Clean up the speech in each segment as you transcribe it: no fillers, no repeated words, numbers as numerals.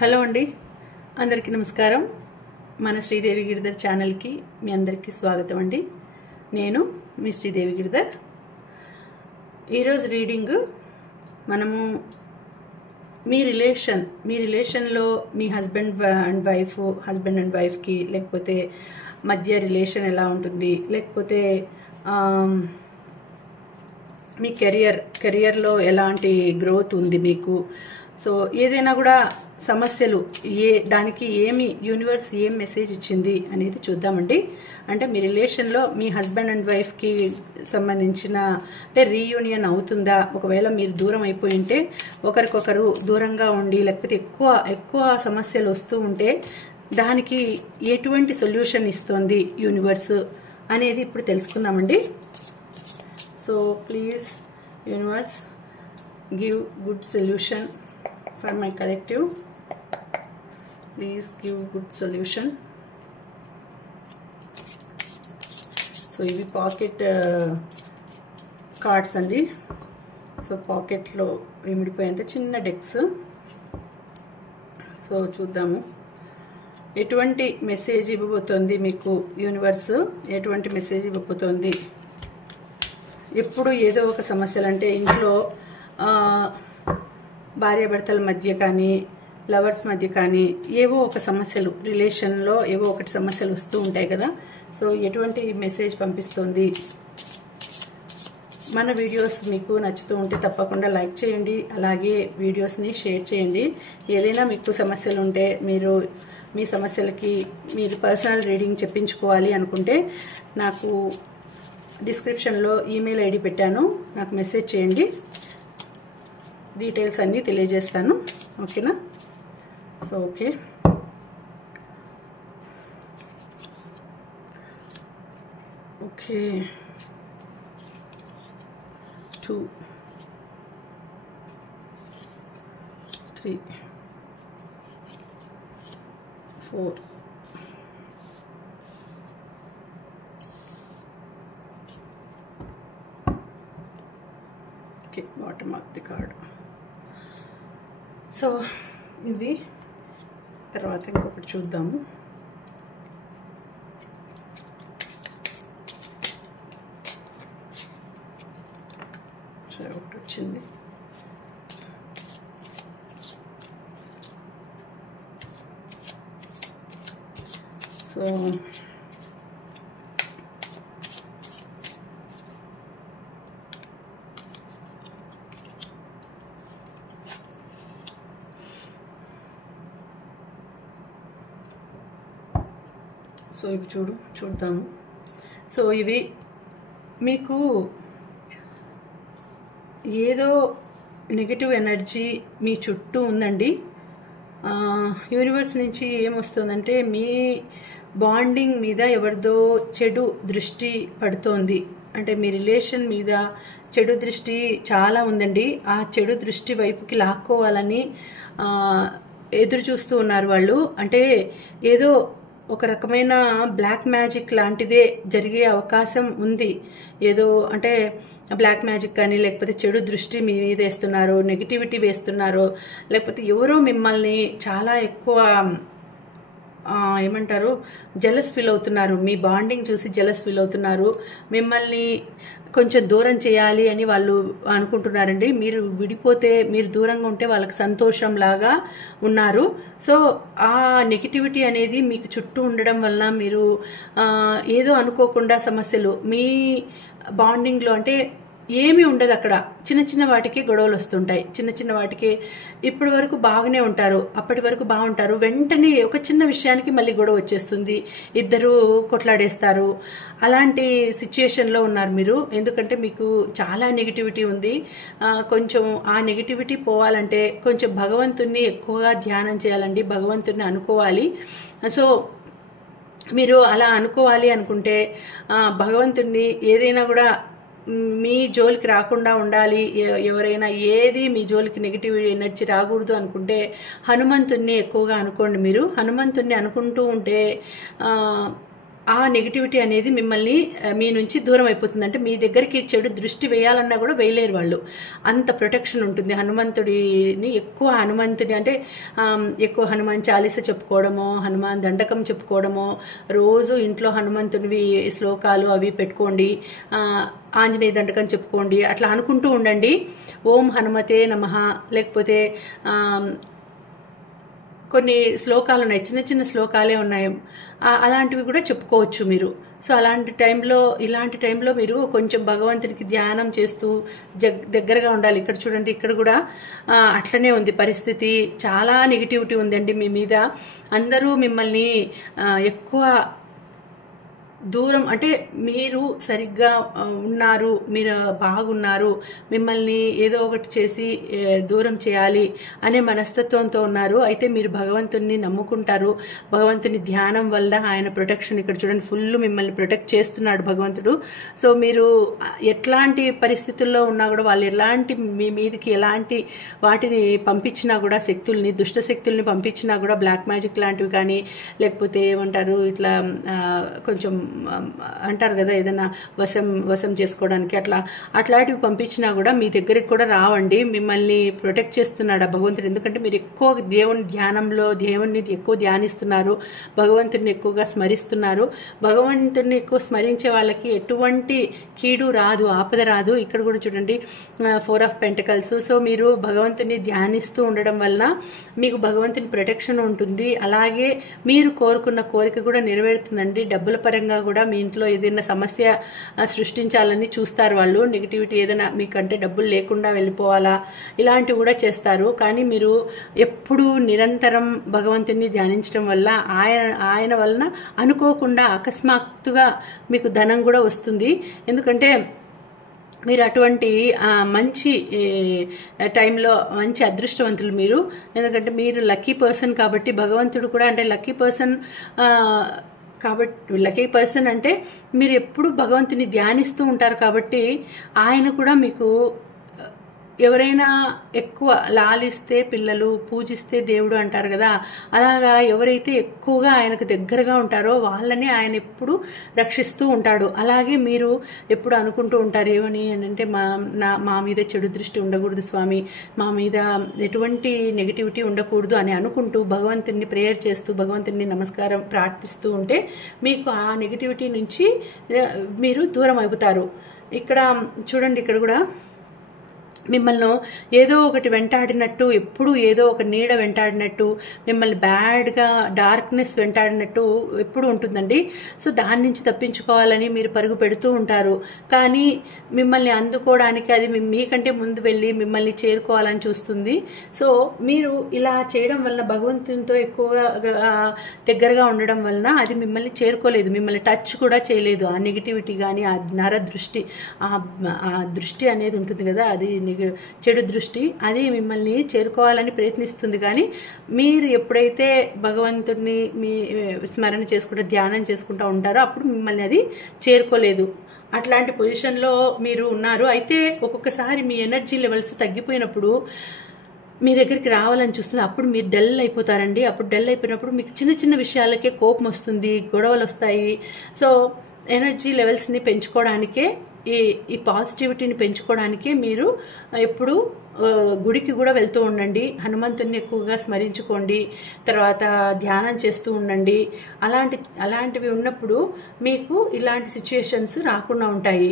Hello అండి, అందరికీ నమస్కారం. మన శ్రీదేవి గిరిధర్ ఛానల్కి మీ అందరికీ స్వాగతం అండి. నేను మీ శ్రీదేవి గిరిధర్. ఈరోజు రీడింగ్ మనము మీ రిలేషన్లో మీ హస్బెండ్ అండ్ వైఫ్కి లేకపోతే మధ్య రిలేషన్ ఎలా ఉంటుంది, లేకపోతే మీ కెరియర్లో ఎలాంటి గ్రోత్ ఉంది మీకు, సో ఏదైనా కూడా సమస్యలు దానికి యూనివర్స్ ఏం మెసేజ్ ఇచ్చింది అనేది చూద్దామండి. అంటే మీ రిలేషన్లో మీ హస్బెండ్ అండ్ వైఫ్కి సంబంధించిన అంటే రీయూనియన్ అవుతుందా, ఒకవేళ మీరు దూరం అయిపోయి ఉంటే ఒకరికొకరు దూరంగా ఉండి లేకపోతే ఎక్కువ సమస్యలు వస్తూ ఉంటే దానికి ఎటువంటి సొల్యూషన్ ఇస్తుంది యూనివర్స్ అనేది ఇప్పుడు తెలుసుకుందామండి. So please universe give good solution for my collective. Please give good solution. So ivi pocket cards andi. So pocket lo imidipoyante chinna decks. So చూద్దాము ఎటువంటి మెసేజ్ ఇవ్వబోతోంది మీకు యూనివర్స్, ఎటువంటి మెసేజ్ ఇవ్వబోతోంది. ఎప్పుడు ఏదో ఒక సమస్యలు అంటే ఇంట్లో భార్యాభర్తల మధ్య కానీ లవర్స్ మధ్య కానీ ఏవో ఒక సమస్యలు, రిలేషన్లో ఏవో ఒకటి సమస్యలు వస్తూ ఉంటాయి కదా. సో ఎటువంటి మెసేజ్ పంపిస్తుంది. మన వీడియోస్ మీకు నచ్చుతూ ఉంటే తప్పకుండా లైక్ చేయండి, అలాగే వీడియోస్ని షేర్ చేయండి. ఏదైనా మీకు సమస్యలు ఉంటే మీరు మీ సమస్యలకి మీరు పర్సనల్ రీడింగ్ చెప్పించుకోవాలి అనుకుంటే నాకు డిస్క్రిప్షన్లో ఈమెయిల్ ఐడి పెట్టాను, నాకు మెసేజ్ చేయండి, డీటెయిల్స్ అన్నీ తెలియజేస్తాను. ఓకేనా? So okay, okay 2 3 4 okay, bottom of the card. So ఇవి తర్వాత ఇంకొకటి చూద్దాము. సరే ఒకటి వచ్చింది. సో ఇవి చూద్దాము. సో ఇవి మీకు ఏదో నెగటివ్ ఎనర్జీ మీ చుట్టూ ఉందండి. యూనివర్స్ నుంచి ఏమొస్తుందంటే మీ బాండింగ్ మీద ఎవరిదో చెడు దృష్టి పడుతోంది. అంటే మీ రిలేషన్ మీద చెడు దృష్టి చాలా ఉందండి. ఆ చెడు దృష్టి వైపుకి లాక్కోవాలని ఎదురు చూస్తూ ఉన్నారు వాళ్ళు. అంటే ఏదో ఒక రకమైన బ్లాక్ మ్యాజిక్ లాంటిదే జరిగే అవకాశం ఉంది. ఏదో అంటే బ్లాక్ మ్యాజిక్ కానీ లేకపోతే చెడు దృష్టి మీ మీద వేస్తున్నారు, నెగిటివిటీ వేస్తున్నారు, లేకపోతే ఎవరో మిమ్మల్ని చాలా ఎక్కువ ఏమంటారు జెలస్ ఫీల్ అవుతున్నారు, మీ బాండింగ్ చూసి జెలస్ ఫీల్ అవుతున్నారు, మిమ్మల్ని కొంచెం దూరం చేయాలి అని వాళ్ళు అనుకుంటున్నారండి. మీరు విడిపోతే, మీరు దూరంగా ఉంటే వాళ్ళకి సంతోషం లాగా ఉన్నారు. సో ఆ నెగిటివిటీ అనేది మీకు చుట్టూ ఉండడం వల్ల మీరు ఏదో అనుకోకుండా సమస్యలు మీ బాండింగ్లో అంటే ఏమీ ఉండదు. అక్కడ చిన్న చిన్న వాటికి గొడవలు వస్తుంటాయి. చిన్న వాటికి ఇప్పటి వరకు బాగానే ఉంటారు, అప్పటి వరకు బాగుంటారు, వెంటనే ఒక చిన్న విషయానికి మళ్ళీ గొడవ వచ్చేస్తుంది, ఇద్దరు కొట్లాడేస్తారు. అలాంటి సిచ్యుయేషన్లో ఉన్నారు మీరు. ఎందుకంటే మీకు చాలా నెగిటివిటీ ఉంది. కొంచెం ఆ నెగిటివిటీ పోవాలంటే కొంచెం భగవంతుణ్ణి ఎక్కువగా ధ్యానం చేయాలండి, భగవంతుణ్ణి అనుకోవాలి. సో మీరు అలా అనుకోవాలి అనుకుంటే భగవంతుణ్ణి ఏదైనా కూడా మీ జోలికి రాకుండా ఉండాలి, ఎవరైనా ఏది మీ జోలికి నెగిటివ్ ఎనర్జీ రాకూడదు అనుకుంటే హనుమంతుణ్ణి ఎక్కువగా అనుకోండి. మీరు హనుమంతుణ్ణి అనుకుంటూ ఉంటే ఆ నెగిటివిటీ అనేది మిమ్మల్ని మీ నుంచి దూరం అయిపోతుంది. అంటే మీ దగ్గరికి చెడు దృష్టి వేయాలన్నా కూడా వేయలేరు వాళ్ళు, అంత ప్రొటెక్షన్ ఉంటుంది. హనుమంతుడిని అంటే ఎక్కువ హనుమాన్ చాలీస చెప్పుకోవడమో, హనుమాన్ దండకం చెప్పుకోవడమో, రోజు ఇంట్లో హనుమంతునివి శ్లోకాలు అవి పెట్టుకోండి, ఆంజనేయ దండకం చెప్పుకోండి, అట్లా అనుకుంటూ ఉండండి. ఓం హనుమతే నమః, లేకపోతే కొన్ని శ్లోకాలు ఉన్నాయి, చిన్న చిన్న శ్లోకాలే ఉన్నాయి, అలాంటివి కూడా చెప్పుకోవచ్చు మీరు. సో ఇలాంటి టైంలో మీరు కొంచెం భగవంతునికి ధ్యానం చేస్తూ దగ్గరగా ఉండాలి. ఇక్కడ చూడండి, ఇక్కడ కూడా అట్లనే ఉంది పరిస్థితి. చాలా నెగిటివిటీ ఉందండి మీ మీద. అందరూ మిమ్మల్ని ఎక్కువ దూరం, అంటే మీరు సరిగ్గా ఉన్నారు, మీరు బాగున్నారు, మిమ్మల్ని ఏదో ఒకటి చేసి దూరం చేయాలి అనే మనస్తత్వంతో ఉన్నారు. అయితే మీరు భగవంతుని నమ్ముకుంటారు. భగవంతుని ధ్యానం వల్ల ఆయన ప్రొటెక్షన్, ఇక్కడ చూడండి ఫుల్ మిమ్మల్ని ప్రొటెక్ట్ చేస్తున్నాడు భగవంతుడు. సో మీరు ఎట్లాంటి పరిస్థితుల్లో ఉన్నా కూడా, వాళ్ళు ఎలాంటి మీ మీదకి ఎలాంటి వాటిని పంపించినా కూడా, శక్తుల్ని, దుష్ట శక్తుల్ని పంపించినా కూడా, బ్లాక్ మ్యాజిక్ లాంటివి కానీ, లేకపోతే ఏమంటారు ఇట్లా కొంచెం అంటారు కదా ఏదైనా వశం చేసుకోవడానికి, అట్లాంటివి పంపించినా కూడా మీ దగ్గరికి కూడా రావండి. మిమ్మల్ని ప్రొటెక్ట్ చేస్తున్నాడు ఆ భగవంతుడు. ఎందుకంటే మీరు ఎక్కువ దేవుణ్ణి ఎక్కువ ధ్యానిస్తున్నారు, భగవంతుడిని ఎక్కువగా స్మరిస్తున్నారు. భగవంతుడిని ఎక్కువ స్మరించే వాళ్ళకి ఎటువంటి కీడు రాదు, ఆపద రాదు. ఇక్కడ కూడా చూడండి 4 ఆఫ్ పెంటకల్స్. సో మీరు భగవంతుని ధ్యానిస్తూ ఉండడం వల్ల మీకు భగవంతుని ప్రొటెక్షన్ ఉంటుంది. అలాగే మీరు కోరుకున్న కోరిక కూడా నెరవేరుతుందండి. డబ్బుల పరంగా కూడా మీ ఇంట్లో ఏదైనా సమస్య సృష్టించాలని చూస్తారు వాళ్ళు. నెగిటివిటీ ఏదైనా మీకంటే డబ్బులు లేకుండా వెళ్ళిపోవాలా, ఇలాంటివి కూడా చేస్తారు. కానీ మీరు ఎప్పుడూ నిరంతరం భగవంతుని ధ్యానించడం వల్ల ఆయన వలన అనుకోకుండా అకస్మాత్తుగా మీకు ధనం కూడా వస్తుంది. ఎందుకంటే మీరు అటువంటి మంచి టైంలో మంచి అదృష్టవంతులు మీరు. ఎందుకంటే మీరు లక్కీ పర్సన్ కాబట్టి, భగవంతుడు కూడా అంటే లక్కీ పర్సన్ కాబట్టి, లక్కీ పర్సన్ అంటే మీరు ఎప్పుడు భగవంతుని ధ్యానిస్తూ ఉంటారు కాబట్టి ఆయన కూడా మీకు, ఎవరైనా ఎక్కువ లాలిస్తే పిల్లలు, పూజిస్తే దేవుడు అంటారు కదా, అలాగా ఎవరైతే ఎక్కువగా ఆయనకు దగ్గరగా ఉంటారో వాళ్ళని ఆయన ఎప్పుడు రక్షిస్తూ ఉంటాడు. అలాగే మీరు ఎప్పుడు అనుకుంటూ ఉంటారు ఏమని అంటే, మా మీద చెడు దృష్టి ఉండకూడదు స్వామి, మా మీద ఎటువంటి నెగిటివిటీ ఉండకూడదు అని అనుకుంటూ భగవంతుని ప్రేయర్ చేస్తూ, భగవంతుని నమస్కారం ప్రార్థిస్తూ ఉంటే మీకు ఆ నెగిటివిటీ నుంచి మీరు దూరం అయిపోతారు. ఇక్కడ చూడండి, ఇక్కడ కూడా మిమ్మల్ని ఏదో ఒకటి వెంటాడినట్టు, ఎప్పుడు ఏదో ఒక నీడ వెంటాడినట్టు, మిమ్మల్ని బ్యాడ్గా డార్క్నెస్ వెంటాడినట్టు ఎప్పుడు ఉంటుందండి. సో దాని నుంచి తప్పించుకోవాలని మీరు పరుగు పెడుతూ ఉంటారు. కానీ మిమ్మల్ని అందుకోవడానికి అది మీకంటే ముందు వెళ్ళి మిమ్మల్ని చేరుకోవాలని చూస్తుంది. సో మీరు ఇలా చేయడం వలన, భగవంతునితో ఎక్కువగా దగ్గరగా ఉండడం వలన అది మిమ్మల్ని చేరుకోలేదు, మిమ్మల్ని టచ్ కూడా చేయలేదు. ఆ నెగిటివిటీ కానీ, ఆ నర దృష్టి, ఆ దృష్టి అనేది ఉంటుంది కదా, అది చెడు దృష్టి, అది మిమ్మల్ని చేరుకోవాలని ప్రయత్నిస్తుంది. కానీ మీరు ఎప్పుడైతే భగవంతుడిని మీ స్మరణ చేసుకుంటూ ధ్యానం చేసుకుంటూ ఉంటారో అప్పుడు మిమ్మల్ని అది చేరుకోలేదు. అట్లాంటి పొజిషన్లో మీరు ఉన్నారు. అయితే ఒక్కొక్కసారి మీ ఎనర్జీ లెవెల్స్ తగ్గిపోయినప్పుడు మీ దగ్గరికి రావాలని చూస్తుంది, అప్పుడు మీరు డల్ అయిపోతారండి. అప్పుడు డల్ అయిపోయినప్పుడు మీకు చిన్న చిన్న విషయాలకే కోపం వస్తుంది, గొడవలు వస్తాయి. సో ఎనర్జీ లెవెల్స్ని పెంచుకోవడానికే, ఈ పాజిటివిటీని పెంచుకోవడానికే మీరు ఎప్పుడు గుడికి కూడా వెళ్తూ ఉండండి, హనుమంతుని ఎక్కువగా స్మరించుకోండి, తర్వాత ధ్యానం చేస్తూ ఉండండి. అలాంటివి ఉన్నప్పుడు మీకు ఇలాంటి సిచ్యుయేషన్స్ రాకుండా ఉంటాయి.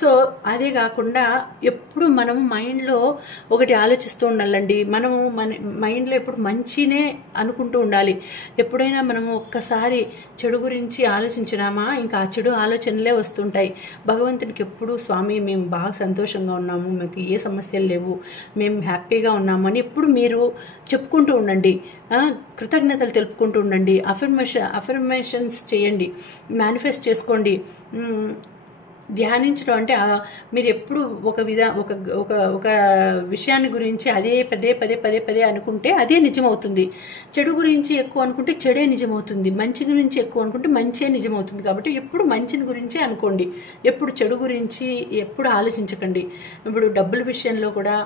సో అదే కాకుండా ఎప్పుడు మనం మైండ్లో ఒకటి ఆలోచిస్తూ ఉండాలండి. మనము మన మైండ్లో ఎప్పుడు మంచినే అనుకుంటూ ఉండాలి. ఎప్పుడైనా మనము ఒక్కసారి చెడు గురించి ఆలోచించినామా ఇంకా ఆ చెడు ఆలోచనలే వస్తుంటాయి. భగవంతునికి ఎప్పుడు స్వామి మేము బాగా సంతోషంగా ఉన్నాము, మాకు ఏ సమస్యలు లేవు, మేము హ్యాపీగా ఉన్నాము అని ఎప్పుడు మీరు చెప్పుకుంటూ ఉండండి. కృతజ్ఞతలు తెలుపుకుంటూ ఉండండి. అఫర్మేషన్స్ చేయండి, మేనిఫెస్ట్ చేసుకోండి. ధ్యానించడం అంటే మీరు ఎప్పుడు ఒక ఒక ఒక విషయాన్ని గురించి అదే పదే పదే పదే పదే అనుకుంటే అదే నిజమవుతుంది. చెడు గురించి ఎక్కువ అనుకుంటే చెడే నిజమవుతుంది. మంచి గురించి ఎక్కువ అనుకుంటే మంచే నిజమవుతుంది. కాబట్టి ఎప్పుడు మంచిని గురించే అనుకోండి, ఎప్పుడు చెడు గురించి ఎప్పుడు ఆలోచించకండి. ఇప్పుడు డబ్బుల విషయంలో కూడా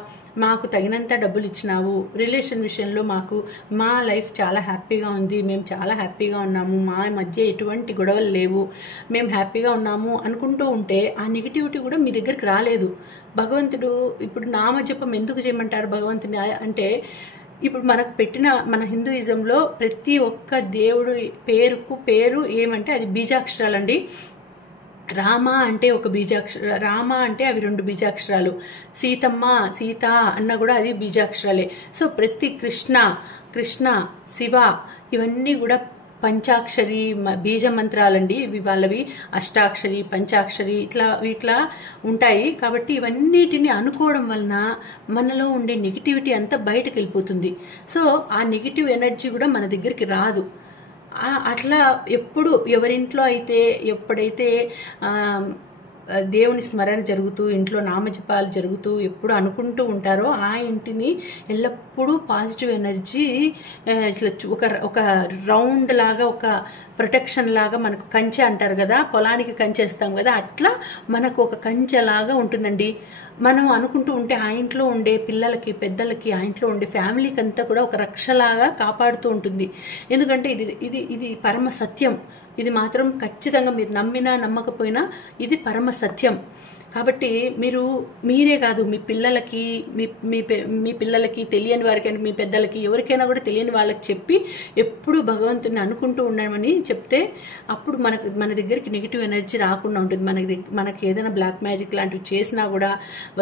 మాకు తగినంత డబ్బులు ఇచ్చినావు, రిలేషన్ విషయంలో మాకు మా లైఫ్ చాలా హ్యాపీగా ఉంది, మేము చాలా హ్యాపీగా ఉన్నాము, మా మధ్య ఎటువంటి గొడవలు లేవు, మేము హ్యాపీగా ఉన్నాము అనుకుంటూ ఉంటే ఆ నెగిటివిటీ కూడా మీ దగ్గరికి రాలేదు. భగవంతుడు ఇప్పుడు నామజపం ఎందుకు చేయమంటారు భగవంతుని అంటే, ఇప్పుడు మనకు పెట్టిన మన హిందూయిజంలో ప్రతి ఒక్క దేవుడు పేరు ఏమంటే అది బీజాక్షరాలండి. రామ అంటే ఒక రామ అంటే అవి 2 బీజాక్షరాలు, సీతమ్మ సీత అన్న కూడా అది బీజాక్షరాలే. సో ప్రతి కృష్ణ శివ ఇవన్నీ కూడా పంచాక్షరి బీజ మంత్రాలండి. ఇవి వాళ్ళవి అష్టాక్షరి పంచాక్షరి ఇట్లా ఉంటాయి. కాబట్టి ఇవన్నిటిని అనుకోవడం వలన మనలో ఉండే నెగిటివిటీ అంతా బయటకు వెళ్ళిపోతుంది. సో ఆ నెగిటివ్ ఎనర్జీ కూడా మన దగ్గరికి రాదు. అట్లా ఎప్పుడు ఎవరింట్లో అయితే ఎప్పుడైతే దేవుని స్మరణ జరుగుతూ ఇంట్లో నామజపాలు జరుగుతూ ఎప్పుడు అనుకుంటూ ఉంటారో ఆ ఇంటిని ఎల్లప్పుడూ పాజిటివ్ ఎనర్జీ ఇట్లా ఒక రౌండ్ లాగా, ఒక ప్రొటెక్షన్ లాగా, మనకు కంచె అంటారు కదా, పొలానికి కంచేస్తాం కదా, అట్లా మనకు ఒక కంచె లాగా ఉంటుందండి. మనం అనుకుంటూ ఉంటే ఆ ఇంట్లో ఉండే పిల్లలకి పెద్దలకి ఆ ఇంట్లో ఉండే ఫ్యామిలీకి అంతా కూడా ఒక రక్షలాగా కాపాడుతూ ఉంటుంది. ఎందుకంటే ఇది పరమ సత్యం. ఇది మాత్రం ఖచ్చితంగా మీరు నమ్మినా నమ్మకపోయినా ఇది పరమ సత్యం. కాబట్టి మీరే కాదు మీ పిల్లలకి మీ పిల్లలకి తెలియని వారికి, మీ పెద్దలకి ఎవరికైనా కూడా తెలియని వాళ్ళకి చెప్పి ఎప్పుడు భగవంతుని అనుకుంటూ ఉన్నామని చెప్తే అప్పుడు మన దగ్గరికి నెగిటివ్ ఎనర్జీ రాకుండా ఉంటుంది. మనకి ఏదైనా బ్లాక్ మ్యాజిక్ లాంటివి చేసినా కూడా,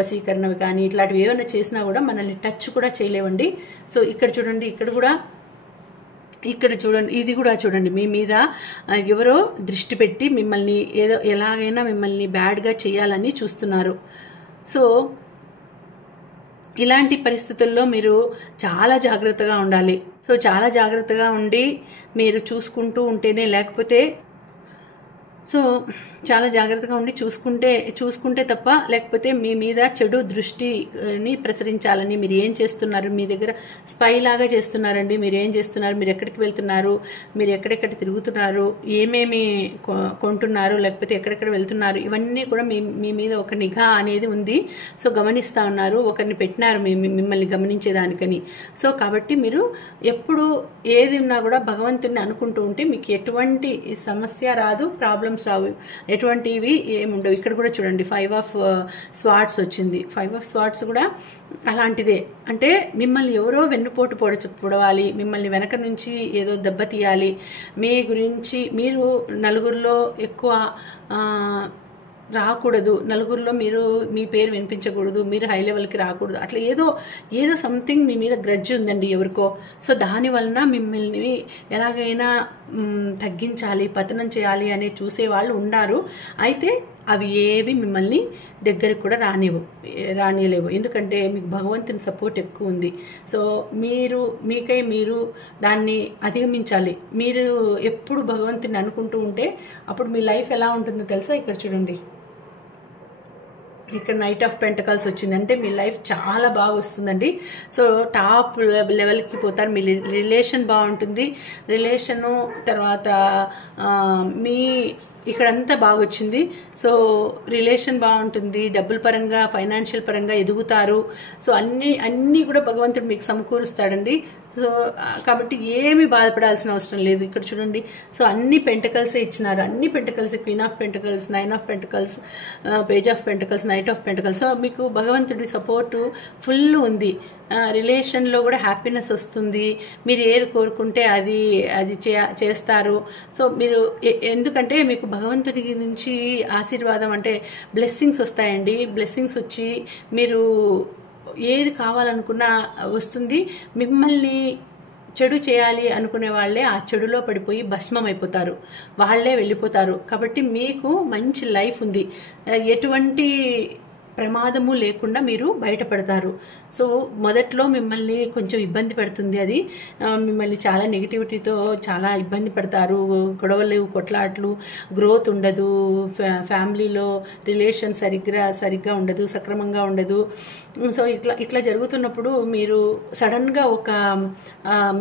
వశీకరణవి కానీ ఇట్లాంటివి ఏమైనా చేసినా కూడా మనల్ని టచ్ కూడా చేయలేవండి. సో ఇక్కడ చూడండి, ఇది కూడా చూడండి, మీ మీద ఎవరో దృష్టి పెట్టి మిమ్మల్ని ఎలాగైనా మిమ్మల్ని బ్యాడ్గా చేయాలని చూస్తున్నారు. సో ఇలాంటి పరిస్థితుల్లో మీరు చాలా జాగ్రత్తగా ఉండాలి. సో చాలా జాగ్రత్తగా ఉండి మీరు చూసుకుంటూ ఉంటేనే, లేకపోతే చాలా జాగ్రత్తగా ఉండి చూసుకుంటే తప్ప, లేకపోతే మీ మీద చెడు దృష్టిని ప్రసరించాలని మీరు ఏం చేస్తున్నారు, మీ దగ్గర స్పై లాగా చేస్తున్నారండి. మీరు ఏం చేస్తున్నారు, మీరు ఎక్కడికి వెళ్తున్నారు, మీరు ఎక్కడెక్కడ తిరుగుతున్నారు, ఏమేమి కొంటున్నారు, లేకపోతే ఎక్కడెక్కడ వెళ్తున్నారు, ఇవన్నీ కూడా మీ మీద ఒక నిఘా అనేది ఉంది. సో గమనిస్తూ ఉన్నారు, ఒకరిని పెట్టినారు మిమ్మల్ని గమనించేదానికని. సో కాబట్టి మీరు ఎప్పుడు ఏది ఉన్నా కూడా భగవంతుని అనుకుంటూ ఉంటే మీకు ఎటువంటి సమస్య రాదు, ప్రాబ్లమ్స్ రావు, ఎటువంటివి ఏముండవు. ఇక్కడ కూడా చూడండి 5 ఆఫ్ స్వార్డ్స్ వచ్చింది. 5 ఆఫ్ స్వార్డ్స్ కూడా అలాంటిదే. అంటే మిమ్మల్ని ఎవరో వెన్నుపోటు పొడవాలి, మిమ్మల్ని వెనక నుంచి ఏదో దెబ్బ తీయాలి, మీ గురించి మీరు నలుగురిలో ఎక్కువ రాకూడదు, నలుగురిలో మీ పేరు వినిపించకూడదు, మీరు హై లెవెల్కి రాకూడదు, అట్లా ఏదో సంథింగ్ మీ మీద గ్రడ్జ్ ఉందండి ఎవరికో. సో దానివలన మిమ్మల్ని ఎలాగైనా తగ్గించాలి, పతనం చేయాలి అనే చూసేవాళ్ళు ఉన్నారు. అయితే అవి ఏవి మిమ్మల్ని దగ్గరికి కూడా రానియలేవు. ఎందుకంటే మీకు భగవంతుని సపోర్ట్ ఎక్కువ ఉంది. సో మీరు దాన్ని అధిగమించాలి. మీరు ఎప్పుడు భగవంతుని అనుకుంటూ ఉంటే అప్పుడు మీ లైఫ్ ఎలా ఉంటుందో తెలుసా? ఇక్కడ చూడండి, ఇక్కడ నైట్ ఆఫ్ పెంటకల్స్ వచ్చింది. అంటే మీ లైఫ్ చాలా బాగా వస్తుందండి. సో టాప్ లెవెల్కి పోతారు, మీ రిలేషన్ బాగుంటుంది. రిలేషను తర్వాత ఇక్కడంతా బాగా వచ్చింది. సో రిలేషన్ బాగుంటుంది, డబ్బుల పరంగా ఫైనాన్షియల్ పరంగా ఎదుగుతారు. సో అన్నీ కూడా భగవంతుడు మీకు సమకూరుస్తాడండి. సో కాబట్టి ఏమీ బాధపడాల్సిన అవసరం లేదు. ఇక్కడ చూడండి, సో అన్ని పెంటకల్సే ఇచ్చినారు, అన్ని pentacles, queen of pentacles, 9 of pentacles, page of pentacles, knight of pentacles. So మీకు భగవంతుడి సపోర్టు ఫుల్ ఉంది. రిలేషన్లో కూడా హ్యాపీనెస్ వస్తుంది. మీరు ఏది కోరుకుంటే అది చేస్తారు. సో మీరు ఎందుకంటే మీకు భగవంతుడి నుంచి ఆశీర్వాదం అంటే బ్లెస్సింగ్స్ వస్తాయండి. బ్లెస్సింగ్స్ వచ్చి మీరు ఏది కావాలనుకున్నా వస్తుంది. మిమ్మల్ని చెడు చేయాలి అనుకునే వాళ్ళే ఆ చెడులో పడిపోయి భస్మం అయిపోతారు, వాళ్ళే వెళ్ళిపోతారు. కాబట్టి మీకు మంచి లైఫ్ ఉంది. ఎటువంటి ప్రమాదము లేకుండా మీరు బయటపడతారు. సో మొదట్లో మిమ్మల్ని కొంచెం ఇబ్బంది పెడుతుంది అది, మిమ్మల్ని చాలా నెగిటివిటీతో చాలా ఇబ్బంది పడతారు. గొడవలు, కొట్లాట్లు, గ్రోత్ ఉండదు, ఫ్యామిలీలో రిలేషన్ సరిగ్గా ఉండదు, సక్రమంగా ఉండదు. సో ఇట్లా జరుగుతున్నప్పుడు మీరు సడన్గా ఒక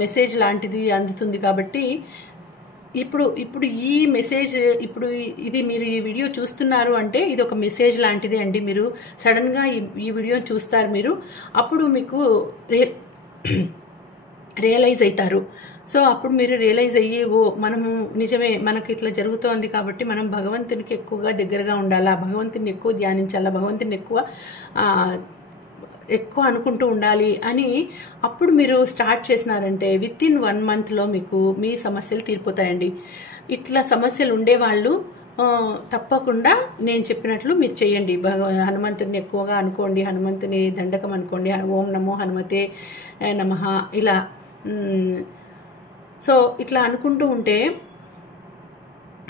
మెసేజ్ లాంటిది అందుతుంది. కాబట్టి ఇప్పుడు ఈ మెసేజ్, ఇప్పుడు ఇది మీరు ఈ వీడియో చూస్తున్నారు అంటే ఇది ఒక మెసేజ్ లాంటిది అండి. మీరు సడన్గా ఈ వీడియో చూస్తారు, మీరు అప్పుడు మీకు రియలైజ్ అవుతారు. సో అప్పుడు మీరు రియలైజ్ అయ్యి, ఓ మనము నిజమే, మనకి ఇట్లా జరుగుతోంది కాబట్టి మనం భగవంతునికి ఎక్కువగా దగ్గరగా ఉండాలా, భగవంతుని ఎక్కువ ధ్యానించాలా, భగవంతుని ఎక్కువ అనుకుంటూ ఉండాలి అని అప్పుడు మీరు స్టార్ట్ చేసినారంటే విత్ ఇన్ 1 monthలో మీకు మీ సమస్యలు తీరిపోతాయండి. ఇట్లా సమస్యలు ఉండేవాళ్ళు తప్పకుండా నేను చెప్పినట్లు మీరు చేయండి. హనుమంతుడిని ఎక్కువగా అనుకోండి, హనుమంతుని దండకం అనుకోండి, ఓం నమో హనుమతే నమః ఇలా. సో ఇట్లా అనుకుంటూ ఉంటే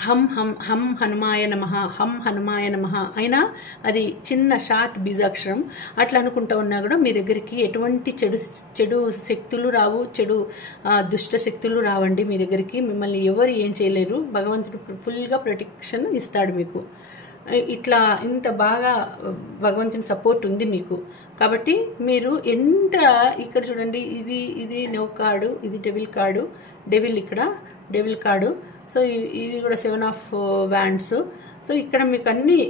హం హం హం హనుమాయ నమః, హం హనుమాయ నమః అయినా అది చిన్న షార్ట్ బీజాక్షరం. అట్లా అనుకుంటూ ఉన్నా కూడా మీ దగ్గరికి ఎటువంటి చెడు శక్తులు రావు, చెడు దుష్ట శక్తులు రావండి మీ దగ్గరికి. మిమ్మల్ని ఎవరు ఏం చేయలేరు. భగవంతుడు ఫుల్గా ప్రొటెక్షన్ ఇస్తాడు మీకు. ఇట్లా ఇంత బాగా భగవంతుని సపోర్ట్ ఉంది మీకు. కాబట్టి మీరు ఎంత, ఇక్కడ చూడండి, ఇది నో కార్డు, ఇది డెవిల్ కార్డు, ఇక్కడ డెవిల్ కార్డు. సో ఇది కూడా 7 of Wands. సో ఇక్కడ మీకు అన్ని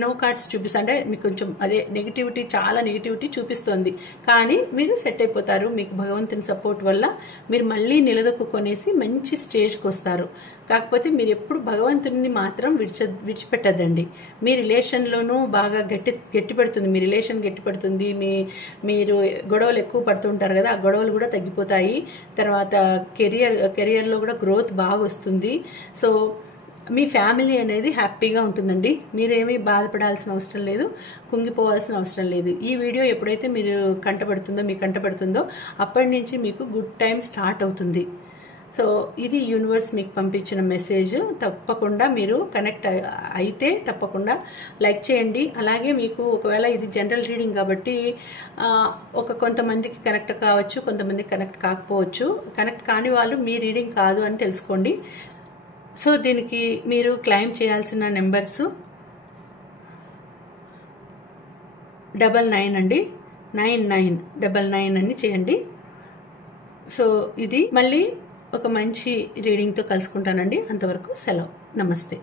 నో కార్డ్స్ చూపిస్తా, అంటే మీకు కొంచెం అదే నెగిటివిటీ, చాలా నెగిటివిటీ చూపిస్తుంది. కానీ మీరు సెట్ అయిపోతారు. మీకు భగవంతుని సపోర్ట్ వల్ల మీరు మళ్ళీ నిలదొక్కునేసి మంచి స్టేజ్కి వస్తారు. కాకపోతే మీరు ఎప్పుడు భగవంతుని మాత్రం విడిచిపెట్టద్దండి. మీ రిలేషన్లోనూ బాగా గట్టి పెడుతుంది, మీ రిలేషన్ గట్టి పెడుతుంది. మీరు గొడవలు ఎక్కువ పడుతుంటారు కదా, ఆ గొడవలు కూడా తగ్గిపోతాయి. తర్వాత కెరియర్లో కూడా గ్రోత్ బాగా వస్తుంది. సో మీ ఫ్యామిలీ అనేది హ్యాపీగా ఉంటుందండి. మీరేమీ బాధపడాల్సిన అవసరం లేదు, కుంగిపోవాల్సిన అవసరం లేదు. ఈ వీడియో ఎప్పుడైతే మీకు కంటపడుతుందో అప్పటి నుంచి మీకు గుడ్ టైం స్టార్ట్ అవుతుంది. సో ఇది యూనివర్స్ మీకు పంపించిన మెసేజ్. తప్పకుండా మీరు కనెక్ట్ అయితే తప్పకుండా లైక్ చేయండి. అలాగే మీకు ఒకవేళ ఇది జనరల్ రీడింగ్ కాబట్టి కొంతమందికి కనెక్ట్ కావచ్చు, కొంతమందికి కనెక్ట్ కాకపోవచ్చు. కనెక్ట్ కాని వాళ్ళు మీ రీడింగ్ కాదు అని తెలుసుకోండి. సో దీనికి మీరు క్లెయిమ్ చేయాల్సిన నెంబర్స్ 99 అండి, 9999 అని చేయండి. సో ఇది మళ్ళీ ఒక మంచి రీడింగ్తో కలుసుకుంటానండి. అంతవరకు సెలవు, నమస్తే.